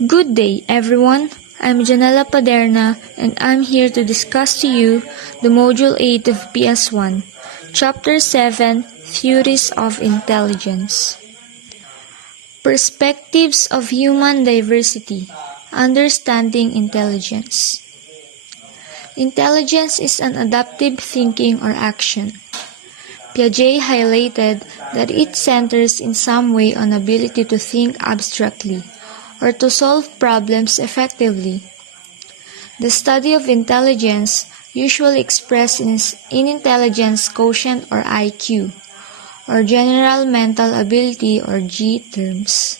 Good day, everyone. I'm Janela Paderna, and I'm here to discuss to you the Module 8 of PS1, Chapter 7, Theories of Intelligence. Perspectives of Human Diversity, Understanding Intelligence. Intelligence is an adaptive thinking or action. Piaget highlighted that it centers in some way on ability to think abstractly, or to solve problems effectively. The study of intelligence, usually expressed in intelligence quotient or IQ, or general mental ability or G terms,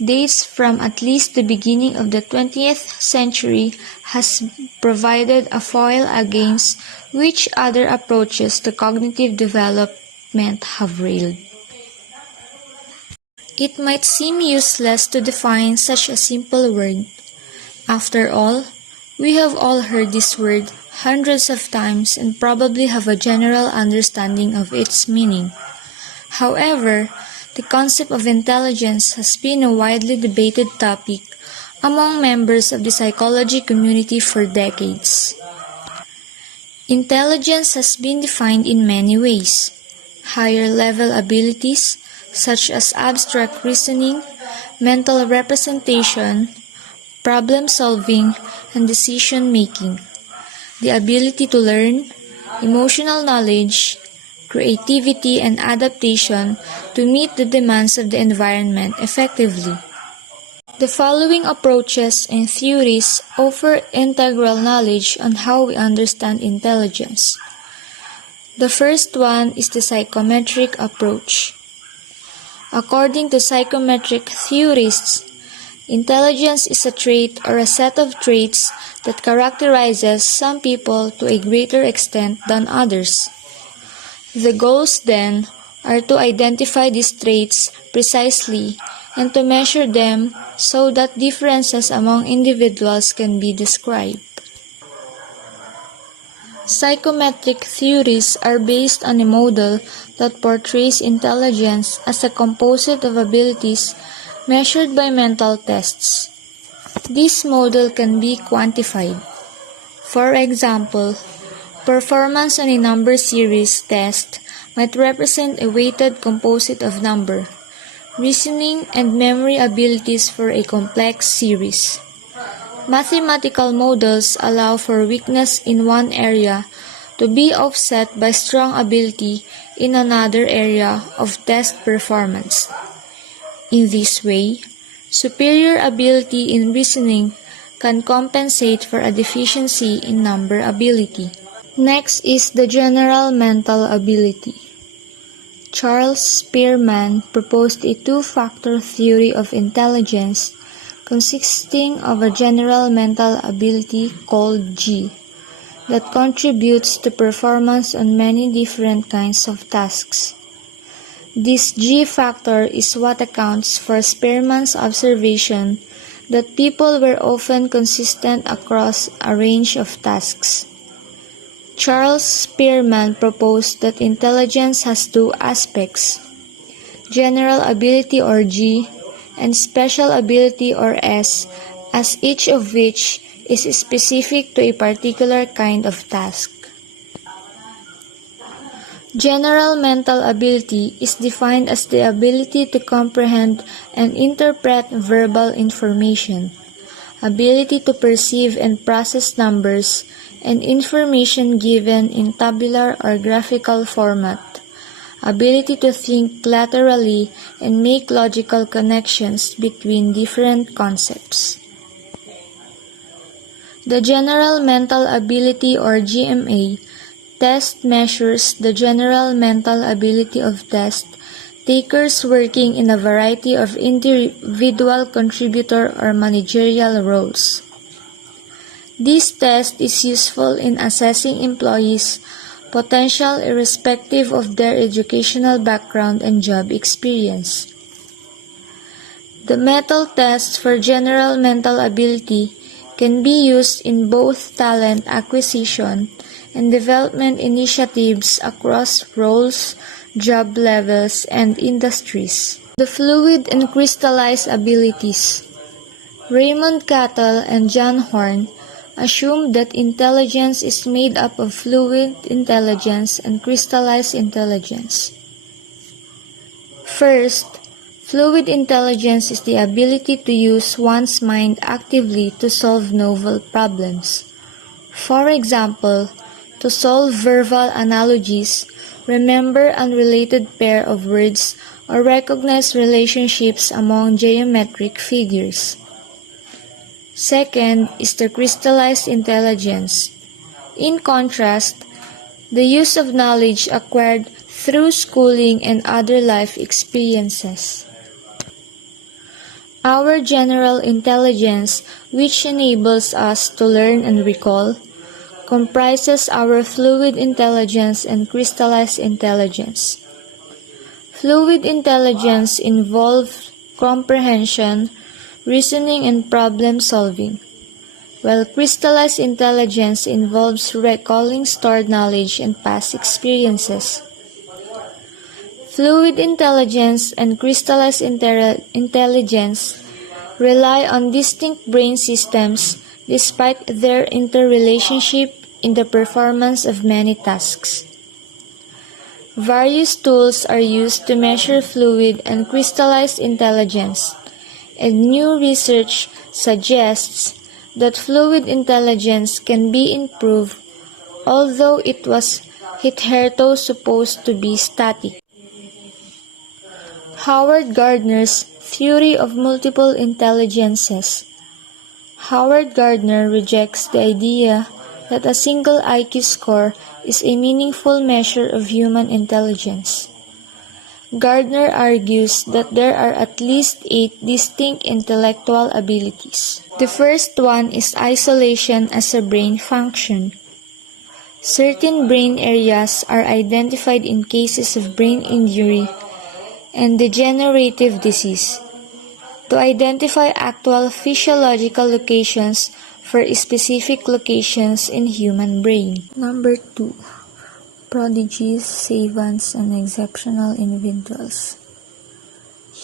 dates from at least the beginning of the 20th century, has provided a foil against which other approaches to cognitive development have railed. It might seem useless to define such a simple word. After all, we have all heard this word hundreds of times and probably have a general understanding of its meaning. However, the concept of intelligence has been a widely debated topic among members of the psychology community for decades. Intelligence has been defined in many ways. Higher-level abilities, such as abstract reasoning, mental representation, problem-solving, and decision-making. The ability to learn, emotional knowledge, creativity, and adaptation to meet the demands of the environment effectively. The following approaches and theories offer integral knowledge on how we understand intelligence. The first one is the psychometric approach. According to psychometric theorists, intelligence is a trait or a set of traits that characterizes some people to a greater extent than others. The goals, then, are to identify these traits precisely and to measure them so that differences among individuals can be described. Psychometric theories are based on a model that portrays intelligence as a composite of abilities measured by mental tests. This model can be quantified. For example, performance on a number series test might represent a weighted composite of number, reasoning, and memory abilities for a complex series. Mathematical models allow for weakness in one area to be offset by strong ability in another area of test performance. In this way, superior ability in reasoning can compensate for a deficiency in number ability. Next is the general mental ability. Charles Spearman proposed a two-factor theory of intelligence consisting of a general mental ability called G that contributes to performance on many different kinds of tasks. This G factor is what accounts for Spearman's observation that people were often consistent across a range of tasks. Charles Spearman proposed that intelligence has two aspects: general ability or G, and special ability or S, as each of which is specific to a particular kind of task. General mental ability is defined as the ability to comprehend and interpret verbal information, ability to perceive and process numbers and information given in tabular or graphical format, ability to think laterally and make logical connections between different concepts. The General Mental Ability or GMA test measures the general mental ability of test takers working in a variety of individual contributor or managerial roles. This test is useful in assessing employees' potential irrespective of their educational background and job experience. The mental test for general mental ability can be used in both talent acquisition and development initiatives across roles, job levels, and industries. The fluid and crystallized abilities. Raymond Cattell and John Horn assumed that intelligence is made up of fluid intelligence and crystallized intelligence. First, fluid intelligence is the ability to use one's mind actively to solve novel problems. For example, to solve verbal analogies, remember unrelated pair of words, or recognize relationships among geometric figures. Second is the crystallized intelligence. In contrast, the use of knowledge acquired through schooling and other life experiences. Our general intelligence, which enables us to learn and recall, comprises our fluid intelligence and crystallized intelligence. Fluid intelligence involves comprehension, reasoning, and problem solving, while crystallized intelligence involves recalling stored knowledge and past experiences. Fluid intelligence and crystallized intelligence rely on distinct brain systems despite their interrelationship in the performance of many tasks. Various tools are used to measure fluid and crystallized intelligence, and new research suggests that fluid intelligence can be improved, although it was hitherto supposed to be static. Howard Gardner's theory of multiple intelligences. Howard Gardner rejects the idea that a single IQ score is a meaningful measure of human intelligence. Gardner argues that there are at least 8 distinct intellectual abilities. The first one is isolation as a brain function. Certain brain areas are identified in cases of brain injury and degenerative disease to identify actual physiological locations for specific locations in human brain. Number 2. Prodigies, savants, and exceptional individuals.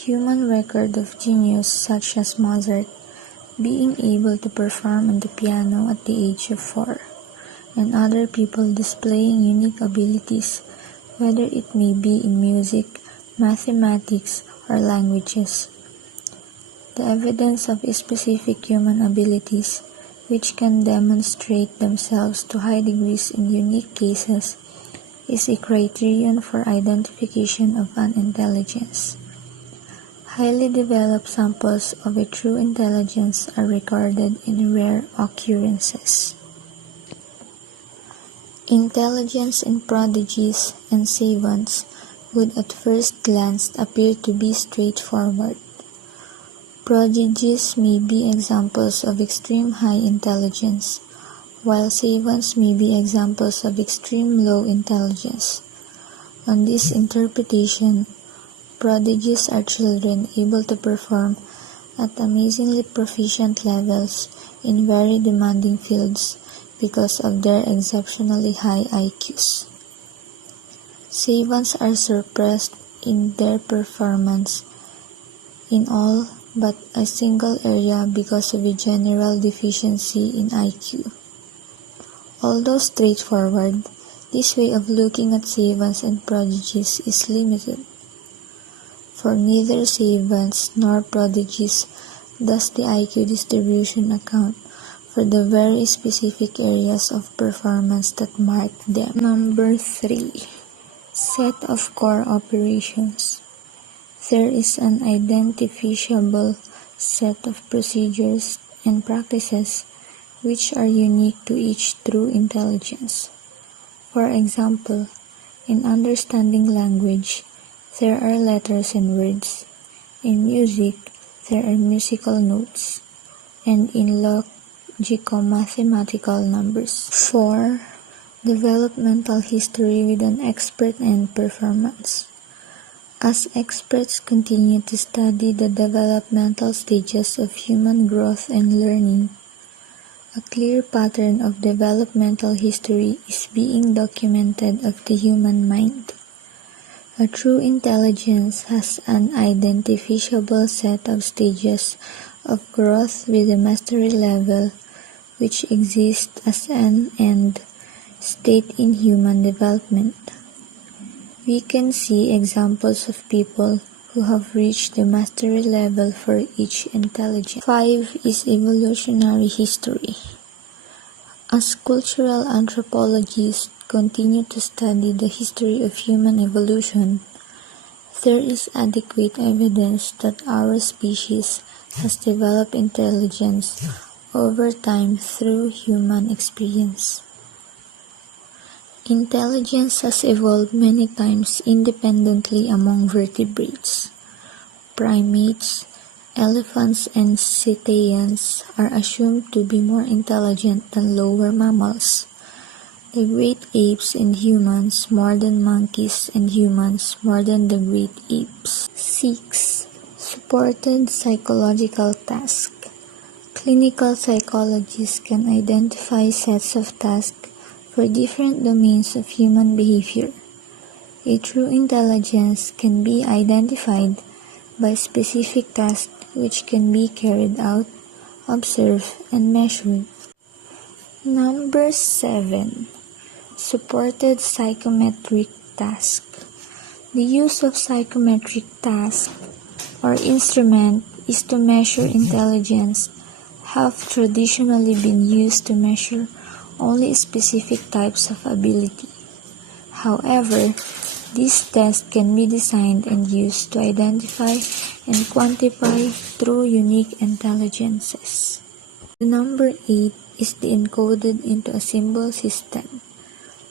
Human record of genius such as Mozart being able to perform on the piano at the age of 4, and other people displaying unique abilities, whether it may be in music, mathematics, or languages. The evidence of specific human abilities, which can demonstrate themselves to high degrees in unique cases, is a criterion for identification of an intelligence. Highly developed samples of a true intelligence are recorded in rare occurrences. Intelligence in prodigies and savants would at first glance appear to be straightforward. Prodigies may be examples of extreme high intelligence, while savants may be examples of extreme low intelligence. On this interpretation, prodigies are children able to perform at amazingly proficient levels in very demanding fields because of their exceptionally high IQs. Savants are suppressed in their performance in all but a single area because of a general deficiency in IQ. Although straightforward, this way of looking at savants and prodigies is limited, for neither savants nor prodigies does the IQ distribution account for the very specific areas of performance that mark them. Number 3. Set of core operations. There is an identifiable set of procedures and practices which are unique to each true intelligence. For example, in understanding language, there are letters and words. In music, there are musical notes. And in logico-mathematical numbers. 4. Developmental history with an expert end performance. As experts continue to study the developmental stages of human growth and learning, a clear pattern of developmental history is being documented of the human mind. A true intelligence has an identifiable set of stages of growth with the mastery level, which exists as an end state in human development. We can see examples of people who have reached the mastery level for each intelligence. 5 is evolutionary history. As cultural anthropologists continue to study the history of human evolution, there is adequate evidence that our species has developed intelligence over time through human experience. Intelligence has evolved many times independently among vertebrates. Primates, elephants, and cetaceans are assumed to be more intelligent than lower mammals. The great apes and humans more than monkeys and humans more than the great apes. 6. Supported psychological task. Clinical psychologists can identify sets of tasks for different domains of human behavior. A true intelligence can be identified by specific tasks which can be carried out, observed, and measured. Number 7. Supported psychometric task. The use of psychometric task or instrument is to measure intelligence have traditionally been used to measure only specific types of ability. However, these tests can be designed and used to identify and quantify true unique intelligences. The number 8 is the encoded into a symbol system.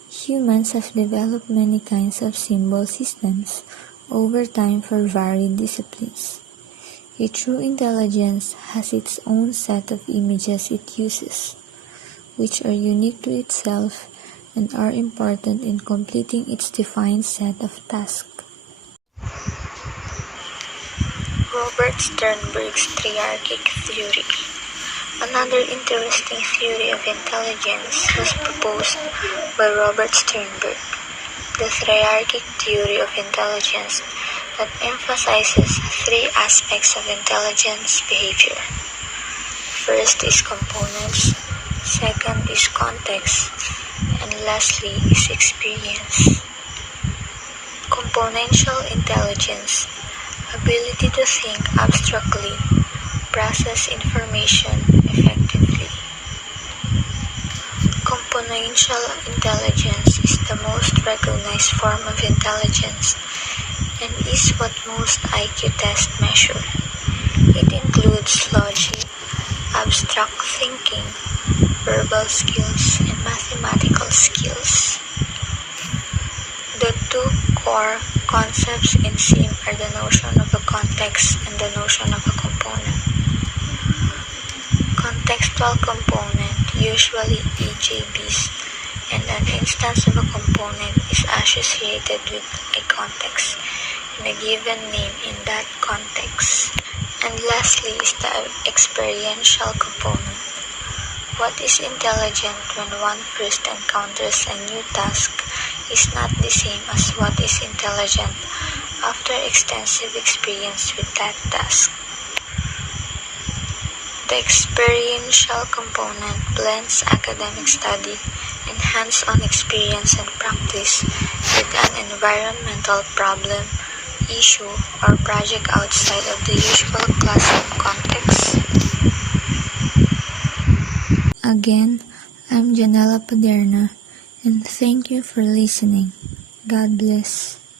Humans have developed many kinds of symbol systems over time for varied disciplines. A true intelligence has its own set of images it uses, which are unique to itself and are important in completing its defined set of tasks. Robert Sternberg's triarchic theory. Another interesting theory of intelligence was proposed by Robert Sternberg, the triarchic theory of intelligence that emphasizes 3 aspects of intelligence behavior. First is components, second is context, and lastly is experience. Componential intelligence, ability to think abstractly, process information effectively. Componential intelligence is the most recognized form of intelligence and is what most IQ tests measure. It includes logic, abstract thinking, verbal skills, and mathematical skills. The 2 core concepts in SIM are the notion of a context and the notion of a component. Contextual component, usually EJ-based, and an instance of a component is associated with a context and a given name in that context. And lastly is the experiential component. What is intelligent when one first encounters a new task is not the same as what is intelligent after extensive experience with that task. The experiential component blends academic study and hands-on experience and practice with an environmental problem, issue, or project outside of the usual classroom context. Again, I'm Janela Paderna, and thank you for listening. God bless.